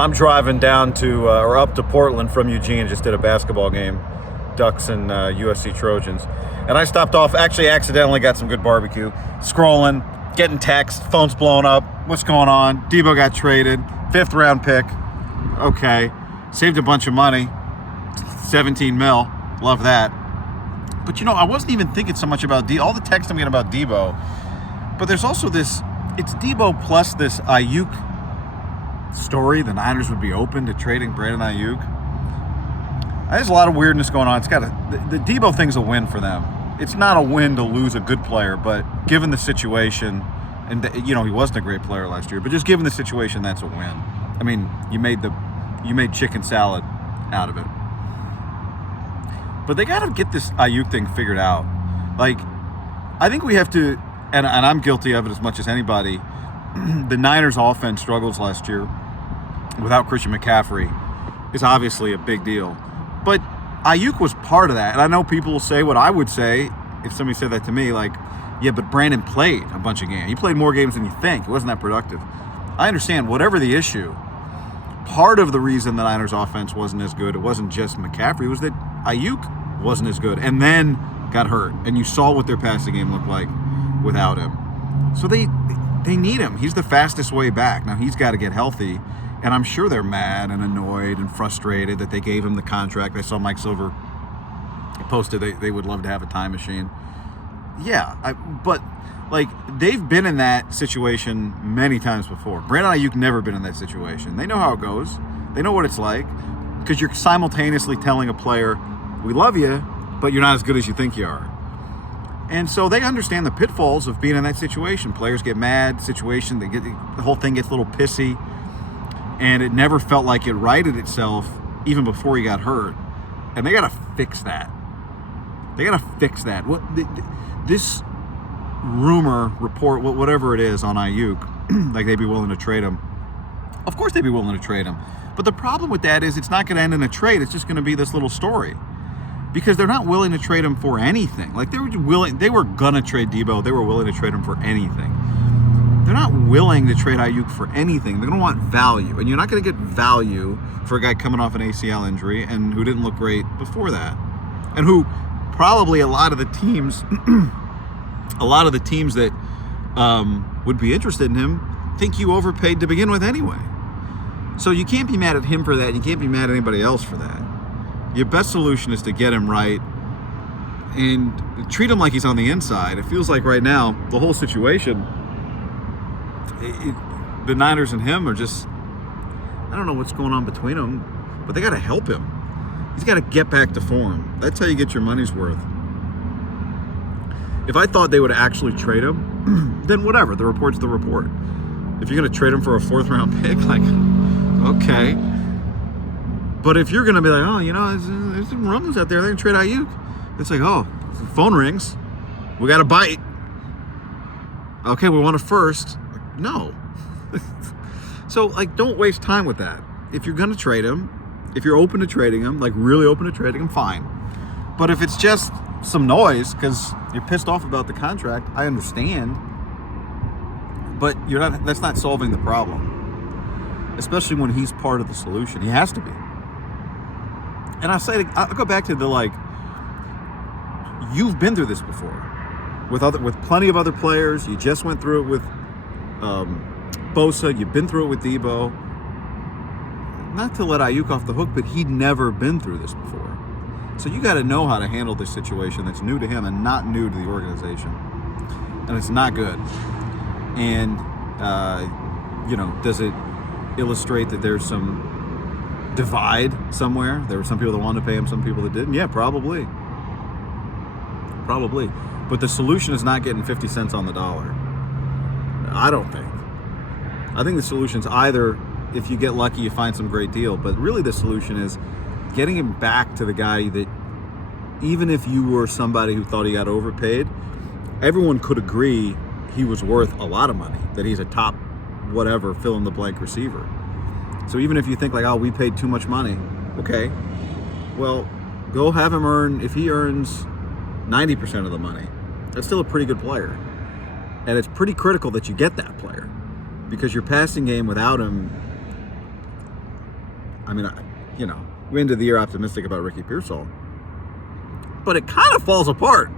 I'm driving down to or up to Portland from Eugene. Just did a basketball game, Ducks and USC Trojans, and I stopped off. Actually, accidentally got some good barbecue. Scrolling, getting text, phone's blowing up. What's going on? Deebo got traded, 5th round pick. Okay, saved a bunch of money, 17 mil. Love that. But I wasn't even thinking so much about all the text I'm getting about Deebo. But there's also this. It's Deebo plus this Aiyuk story. The Niners would be open to trading Brandon Aiyuk. There's a lot of weirdness going on. It's got the Deebo thing's a win for them. It's not a win to lose a good player, but given the situation, and he wasn't a great player last year, but just given the situation, that's a win. I mean, you made chicken salad out of it. But they got to get this Aiyuk thing figured out. I think we have to, and I'm guilty of it as much as anybody. The Niners offense struggles last year without Christian McCaffrey is obviously a big deal. But Aiyuk was part of that. And I know people will say what I would say if somebody said that to me, yeah, but Brandon played a bunch of games. He played more games than you think. It wasn't that productive. I understand whatever the issue. Part of the reason the Niners offense wasn't as good, it wasn't just McCaffrey, was that Aiyuk wasn't as good and then got hurt. And you saw what their passing game looked like without him. So they need him. He's the fastest way back. Now he's got to get healthy. And I'm sure they're mad and annoyed and frustrated that they gave him the contract. I saw Mike Silver posted they would love to have a time machine. Yeah, but they've been in that situation many times before. Brandon Aiyuk never been in that situation. They know how it goes. They know what it's like, because you're simultaneously telling a player, we love you, but you're not as good as you think you are. And so they understand the pitfalls of being in that situation. Players get mad, the whole thing gets a little pissy, and it never felt like it righted itself even before he got hurt. And they got to fix that. This rumor report, whatever it is on Aiyuk, they'd be willing to trade him. Of course they'd be willing to trade him. But the problem with that is it's not going to end in a trade. It's just going to be this little story. Because they're not willing to trade him for anything. They were going to trade Deebo. They were willing to trade him for anything. They're not willing to trade Aiyuk for anything. They're going to want value. And you're not going to get value for a guy coming off an ACL injury and who didn't look great before that. And who probably a lot of the teams that would be interested in him think you overpaid to begin with anyway. So you can't be mad at him for that. You can't be mad at anybody else for that. Your best solution is to get him right and treat him like he's on the inside. It feels like right now, the whole situation, the Niners and him are just, I don't know what's going on between them, but they got to help him. He's got to get back to form. That's how you get your money's worth. If I thought they would actually trade him, then whatever, the report's the report. If you're going to trade him for a 4th round pick, okay. But if you're going to be like, there's some rumors out there, they're going to trade Aiyuk. It's like, the phone rings. We got a bite. Okay, we want a first. No. So, don't waste time with that. If you're going to trade him, if you're open to trading him, really open to trading him, fine. But if it's just some noise because you're pissed off about the contract, I understand. But that's not solving the problem. Especially when he's part of the solution. He has to be. And I'll go back to you've been through this before with plenty of other players. You just went through it with Bosa. You've been through it with Deebo. Not to let Aiyuk off the hook, but he'd never been through this before. So you got to know how to handle this situation that's new to him and not new to the organization. And it's not good. And, does it illustrate that there's some divide somewhere? There were some people that wanted to pay him, some people that didn't. Yeah, probably. But the solution is not getting 50 cents on the dollar. I don't think. I think the solution's either, if you get lucky, you find some great deal. But really the solution is getting him back to the guy that, even if you were somebody who thought he got overpaid, everyone could agree he was worth a lot of money, that he's a top whatever, fill-in-the-blank receiver. So even if you think we paid too much money, okay, well, go have him earn, if he earns 90% of the money, that's still a pretty good player. And it's pretty critical that you get that player, because your passing game without him, I mean, we ended the year optimistic about Ricky Pearsall, but it kind of falls apart.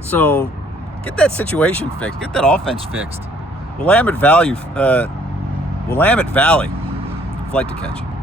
So get that situation fixed. Get that offense fixed. Willamette Valley, flight to catch.